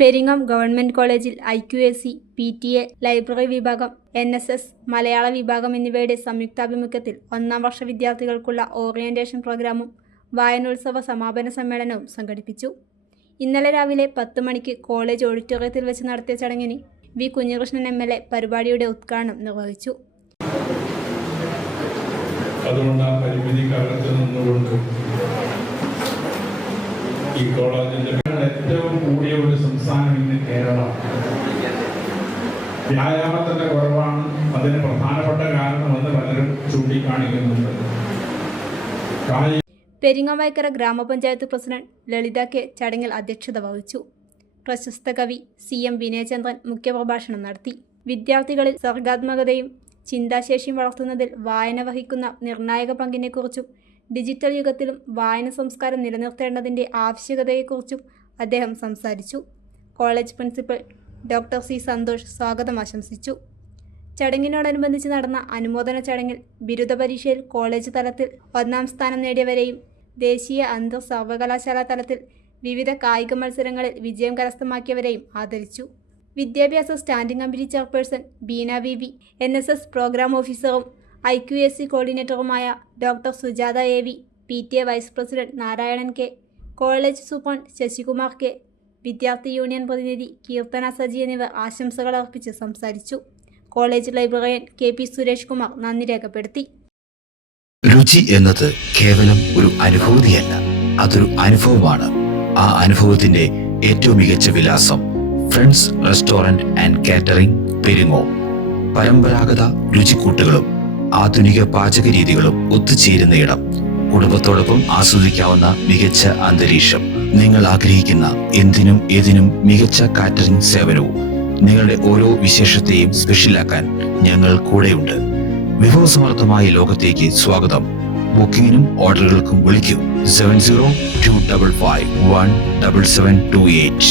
Peringome government കോളേജിൽ IQAC, PTA, library വിഭാഗം, NSS, മലയാള വിഭാഗം എന്നിവയുടെ സംയുക്താഭിമുഖ്യത്തിൽ 1ാം വർഷ വിദ്യാർത്ഥികൾക്കുള്ള ഓറിയന്റേഷൻ പ്രോഗ്രാമും വായനോത്സവ സമാപന സമ്മേളനവും സംഘടിപ്പിച്ചു. ഇന്നലെ രാവിലെ 10 മണിക്ക് കോളേജ് ഓഡിറ്റോറിയത്തിൽ വെച്ച് നടത്തിയ ചടങ്ങിന് വി. കുഞ്ഞികൃഷ്ണൻ MLA പരിപാടിയുടെ ഉദ്ഘാടനം നിർവഹിച്ചു. അതുകൊണ്ട് ആ പരിമിതി കാലത്ത് നിന്നുകൊണ്ട് ഈ കോളേജിന്റെ ഏറ്റവും കൂടിയ ഒരു സംസ്ഥാനം ഇന്ന് കേരളം. വ്യായാമത്തിന്റെ കുറവാണ് അതിന് പ്രധാനപ്പെട്ട കാരണമെന്ന് പലരും ചൂണ്ടിക്കാണിക്കുന്നുണ്ട്. പെരിങ്ങോം വൈക്കര ഗ്രാമപഞ്ചായത്ത് പ്രസിഡന്റ് ലളിത കെ ചടങ്ങിൽ അധ്യക്ഷത വഹിച്ചു. പ്രശസ്ത കവി CM വിനയചന്ദ്രൻ മുഖ്യപ്രഭാഷണം നടത്തി. വിദ്യാർത്ഥികളിൽ സർഗാത്മകതയും ചിന്താശേഷിയും വളർത്തുന്നതിൽ വായന വഹിക്കുന്ന നിർണായക പങ്കിനെക്കുറിച്ചും ഡിജിറ്റൽ യുഗത്തിലും വായന സംസ്കാരം നിലനിർത്തേണ്ടതിൻ്റെ ആവശ്യകതയെക്കുറിച്ചും അദ്ദേഹം സംസാരിച്ചു. College principal doctor C. Santhosh സ്വാഗതം ആശംസിച്ചു. ചടങ്ങിനോടനുബന്ധിച്ച് നടന്ന അനുമോദന ചടങ്ങിൽ ബിരുദ പരീക്ഷയിൽ കോളേജ് തലത്തിൽ 1ാം സ്ഥാനം നേടിയവരെയും ദേശീയ അന്തർ സർവകലാശാലാ തലത്തിൽ വിവിധ കായിക മത്സരങ്ങളിൽ വിജയം കരസ്ഥമാക്കിയവരെയും ആദരിച്ചു. വിദ്യാഭ്യാസ standing committee chairperson Beena VV, NSS programme ഓഫീസറും IQAC കോർഡിനേറ്ററുമായ doctor Sujatha AV, PTA vice president Narayanan K, college superintendent Sasikumar K, വിദ്യാർത്ഥി യൂണിയൻ പ്രതിനിധി കീർത്തന സജി എന്നിവർ ആശംസകൾ അർപ്പിച്ച് സംസാരിച്ചു. College librarian KP Suresh Kumar നന്ദി രേഖപ്പെടുത്തി. രുചി എന്നത് കേവലം ഒരു അനുഭൂതിയല്ല, അതൊരു അനുഭവമാണ്. ആ അനുഭവത്തിന്റെ ഏറ്റവും മികച്ച വിലാസം friends restaurant and catering, Peringome. പരമ്പരാഗത രുചിക്കൂട്ടുകളും ആധുനിക പാചക രീതികളും ഒത്തുചേരുന്ന ഇടം. കുടുംബത്തോടൊപ്പം ആസ്വദിക്കാവുന്ന മികച്ച അന്തരീക്ഷം. നിങ്ങൾ ആഗ്രഹിക്കുന്ന എന്തിനും ഏതിനും മികച്ച കാറ്ററിംഗ് സേവനവും. നിങ്ങളുടെ ഓരോ വിശേഷത്തെയും സ്പെഷ്യലാക്കാൻ ഞങ്ങൾ കൂടെയുണ്ട്. വിഭവസമൃദ്ധമായ ലോകത്തേക്ക് സ്വാഗതം. ബുക്കിംഗിനും ഓർഡറുകൾക്കും വിളിക്കൂ 7025517728.